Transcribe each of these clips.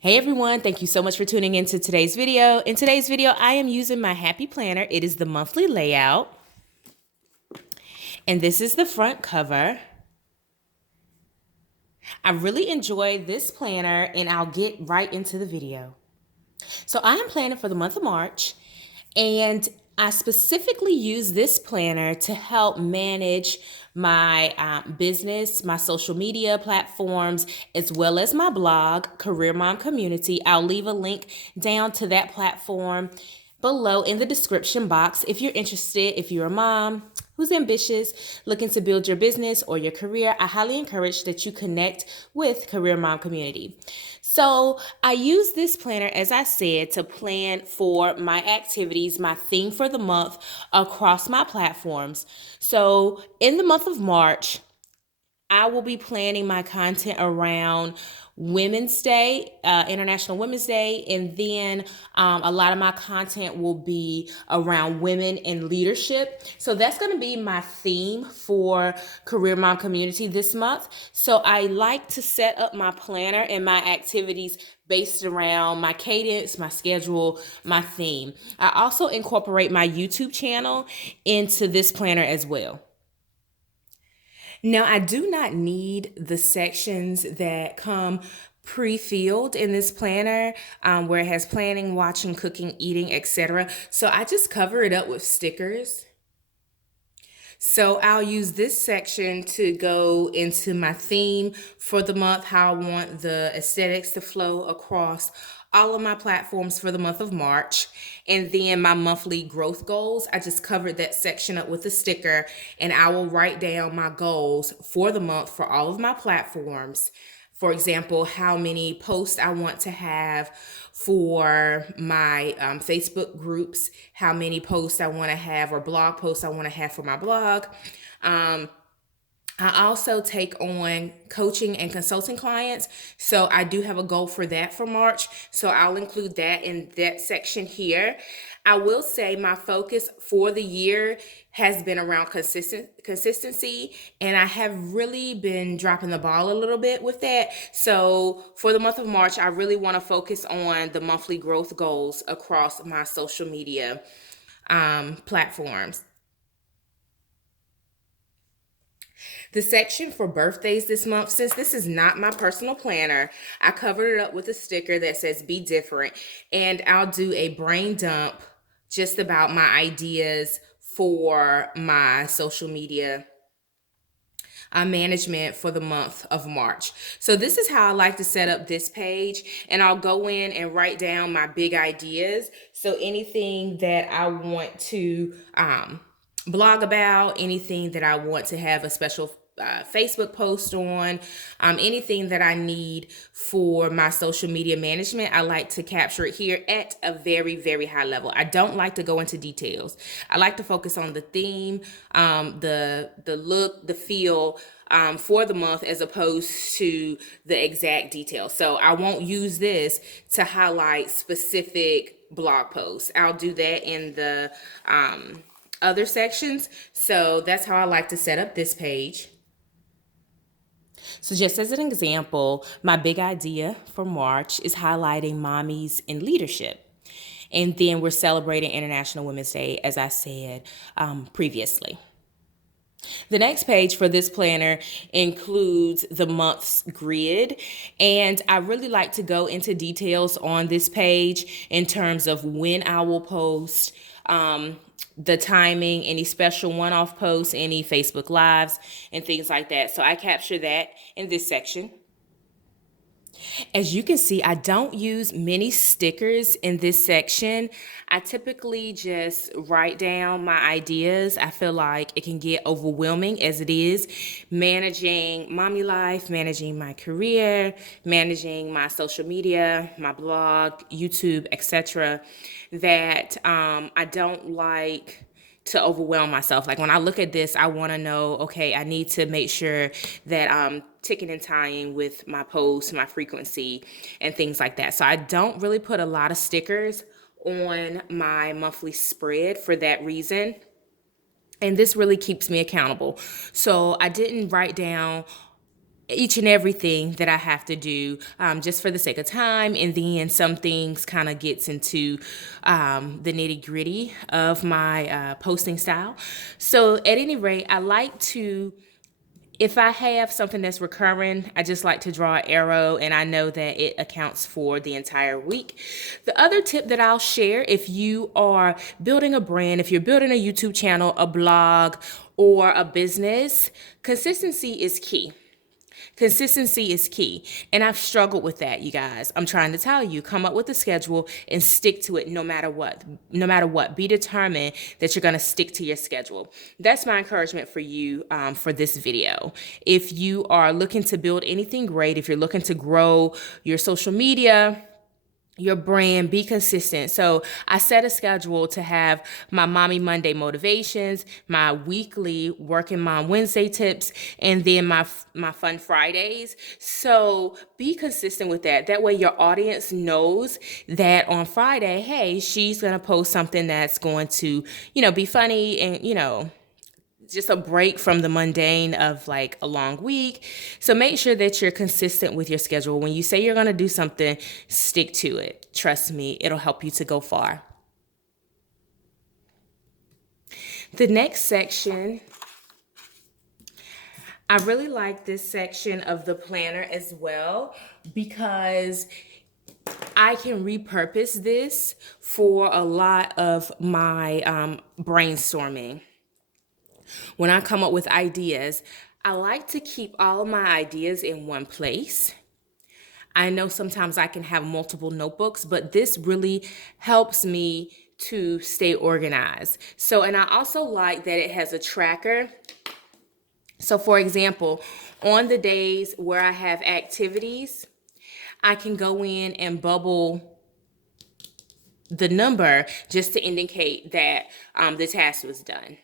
Hey everyone, thank you so much for tuning into today's video. In today's video, I am using my Happy Planner. It is the monthly layout, and this is the front cover. I really enjoy this planner, and I'll get right into the video. So I am planning for the month of March, and I specifically use this planner to help manage my business, my social media platforms, as well as my blog, Career Mom Community. I'll leave a link down to that platform below in the description box if you're interested. If you're a mom who's ambitious, looking to build your business or your career, I highly encourage that you connect with Career Mom Community. So I use this planner, as I said, to plan for my activities, my theme for the month across my platforms. So in the month of March, I will be planning my content around Women's Day, International Women's Day, and then a lot of my content will be around women in leadership. So that's going to be my theme for Career Mom Community this month. So I like to set up my planner and my activities based around my cadence, my schedule, my theme. I also incorporate my YouTube channel into this planner as well. Now, I do not need the sections that come pre-filled in this planner where it has planning, watching, cooking, eating, etc. So I just cover it up with stickers. So I'll use this section to go into my theme for the month, how I want the aesthetics to flow across all of my platforms for the month of March. And then my monthly growth goals, I just covered that section up with a sticker, and I will write down my goals for the month for all of my platforms. For example, how many posts I want to have for my Facebook groups, how many posts I want to have or blog posts I want to have for my blog. I also take on coaching and consulting clients. So I do have a goal for that for March. So I'll include that in that section here. I will say my focus for the year has been around consistency, and I have really been dropping the ball a little bit with that. So for the month of March, I really want to focus on the monthly growth goals across my social media platforms. The section for birthdays this month, since this is not my personal planner, I covered it up with a sticker that says be different, and I'll do a brain dump just about my ideas for my social media management for the month of March. So this is how I like to set up this page, and I'll go in and write down my big ideas. So anything that I want to blog about, anything that I want to have a special Facebook post on, anything that I need for my social media management, I like to capture it here at a very, very high level. I don't like to go into details. I like to focus on the theme, the look, the feel for the month, as opposed to the exact details. So I won't use this to highlight specific blog posts. I'll do that in the other sections. So that's how I like to set up this page. So just as an example, my big idea for March is highlighting mommies in leadership. And then we're celebrating International Women's Day, as I said previously. The next page for this planner includes the month's grid, and I really like to go into details on this page in terms of when I will post, the timing, any special one-off posts, any Facebook Lives, and things like that. So I capture that in this section. As you can see, I don't use many stickers in this section. I typically just write down my ideas. I feel like it can get overwhelming as it is managing mommy life, managing my career, managing my social media, my blog, YouTube, etc. That I don't like to overwhelm myself. Like when I look at this, I want to know, okay, I need to make sure that I'm ticking and tying with my posts, my frequency, and things like that. So I don't really put a lot of stickers on my monthly spread for that reason. And this really keeps me accountable. So I didn't write down each and everything that I have to do, just for the sake of time. And then some things kind of gets into the nitty gritty of my posting style. So at any rate, I like to, if I have something that's recurring, I just like to draw an arrow, and I know that it accounts for the entire week. The other tip that I'll share, if you are building a brand, if you're building a YouTube channel, a blog, or a business, consistency is key. Consistency is key. And I've struggled with that, you guys. I'm trying to tell you, come up with a schedule and stick to it no matter what. No matter what. Be determined that you're going to stick to your schedule. That's my encouragement for you for this video. If you are looking to build anything great, if you're looking to grow your social media, your brand, be consistent. So I set a schedule to have my Mommy Monday motivations, my weekly Working Mom Wednesday tips, and then my Fun Fridays. So be consistent with that. That way your audience knows that on Friday, hey, she's going to post something that's going to, be funny and, just a break from the mundane of like a long week. So make sure that you're consistent with your schedule. When you say you're going to do something, stick to it. Trust me, it'll help you to go far. The next section, I really like this section of the planner as well because I can repurpose this for a lot of my brainstorming. When I come up with ideas, I like to keep all of my ideas in one place. I know sometimes I can have multiple notebooks, but this really helps me to stay organized. So, and I also like that it has a tracker. So for example, on the days where I have activities, I can go in and bubble the number just to indicate that the task was done.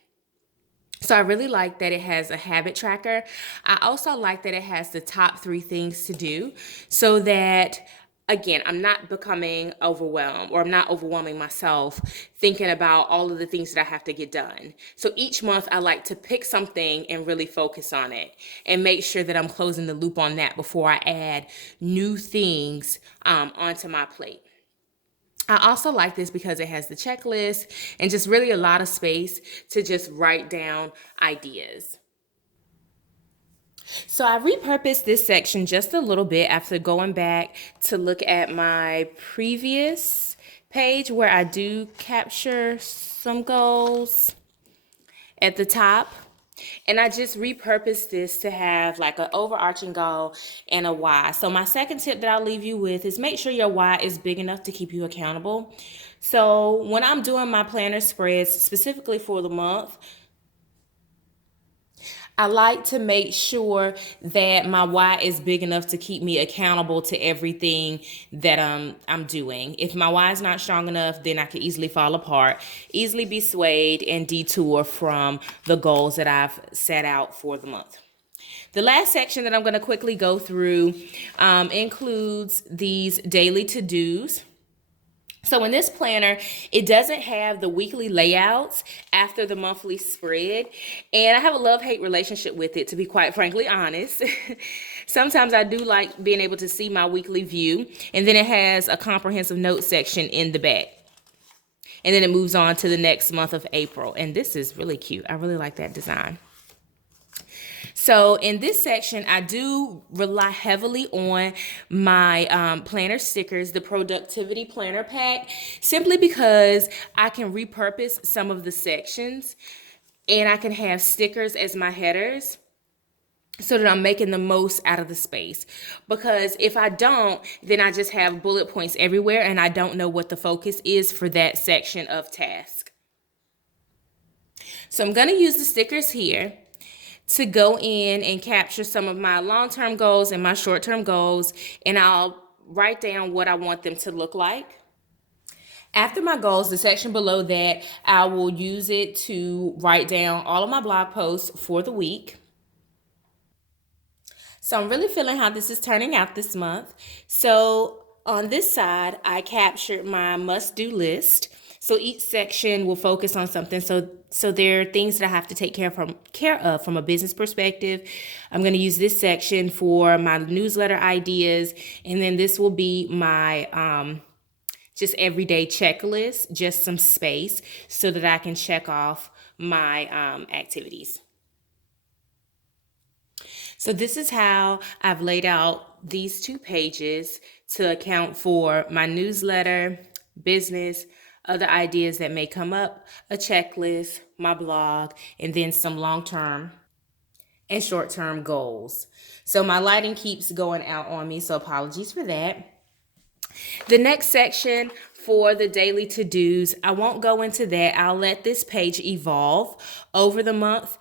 So I really like that it has a habit tracker. I also like that it has the top 3 things to do so that, again, I'm not becoming overwhelmed, or I'm not overwhelming myself thinking about all of the things that I have to get done. So each month I like to pick something and really focus on it and make sure that I'm closing the loop on that before I add new things onto my plate. I also like this because it has the checklist and just really a lot of space to just write down ideas. So I repurposed this section just a little bit after going back to look at my previous page where I do capture some goals at the top. And I just repurposed this to have like an overarching goal and a why. So my second tip that I'll leave you with is make sure your why is big enough to keep you accountable. So when I'm doing my planner spreads specifically for the month, I like to make sure that my why is big enough to keep me accountable to everything that I'm doing. If my why is not strong enough, then I can easily fall apart, easily be swayed, and detour from the goals that I've set out for the month. The last section that I'm going to quickly go through includes these daily to-dos. So in this planner, it doesn't have the weekly layouts after the monthly spread. And I have a love-hate relationship with it, to be quite frankly honest. Sometimes I do like being able to see my weekly view. And then it has a comprehensive notes section in the back. And then it moves on to the next month of April. And this is really cute. I really like that design. So in this section, I do rely heavily on my planner stickers, the Productivity Planner Pack, simply because I can repurpose some of the sections and I can have stickers as my headers so that I'm making the most out of the space. Because if I don't, then I just have bullet points everywhere and I don't know what the focus is for that section of task. So I'm going to use the stickers here to go in and capture some of my long-term goals and my short-term goals, and I'll write down what I want them to look like. After my goals, the section below that, I will use it to write down all of my blog posts for the week. So I'm really feeling how this is turning out this month. So on this side, I captured my must-do list. So each section will focus on something. So there are things that I have to take care of from a business perspective. I'm going to use this section for my newsletter ideas, and then this will be my just everyday checklist, just some space so that I can check off my activities. So this is how I've laid out these 2 pages to account for my newsletter, business, other ideas that may come up, a checklist, my blog, and then some long-term and short-term goals. So my lighting keeps going out on me, so apologies for that. The next section for the daily to-dos, I won't go into that. I'll let this page evolve over the month.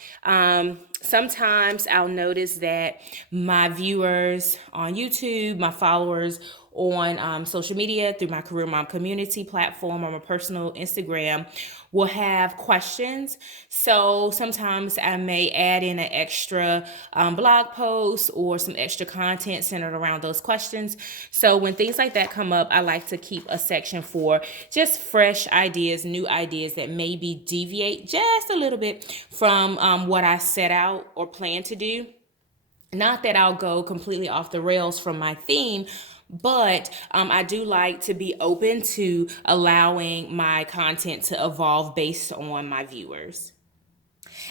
Sometimes I'll notice that my viewers on YouTube, my followers on social media through my Career Mom community platform or my personal Instagram will have questions. So sometimes I may add in an extra blog post or some extra content centered around those questions. So when things like that come up, I like to keep a section for just fresh ideas, new ideas that maybe deviate just a little bit from what I set out or plan to do. Not that I'll go completely off the rails from my theme, but I do like to be open to allowing my content to evolve based on my viewers.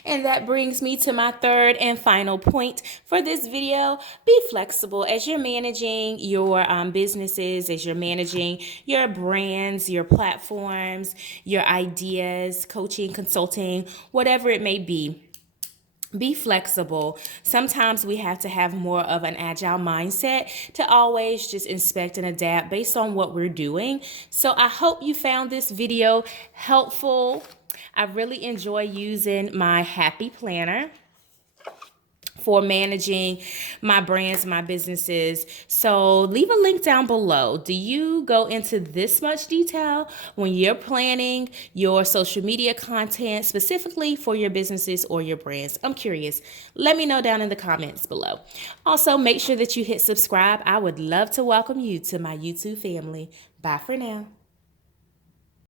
And that brings me to my third and final point for this video. Be flexible as you're managing your businesses, as you're managing your brands, your platforms, your ideas, coaching, consulting, whatever it may be. Be flexible. Sometimes we have to have more of an agile mindset to always just inspect and adapt based on what we're doing. So I hope you found this video helpful. I really enjoy using my Happy Planner for managing my brands, my businesses. So leave a link down below. Do you go into this much detail when you're planning your social media content specifically for your businesses or your brands? I'm curious. Let me know down in the comments below. Also, make sure that you hit subscribe. I would love to welcome you to my YouTube family. Bye for now.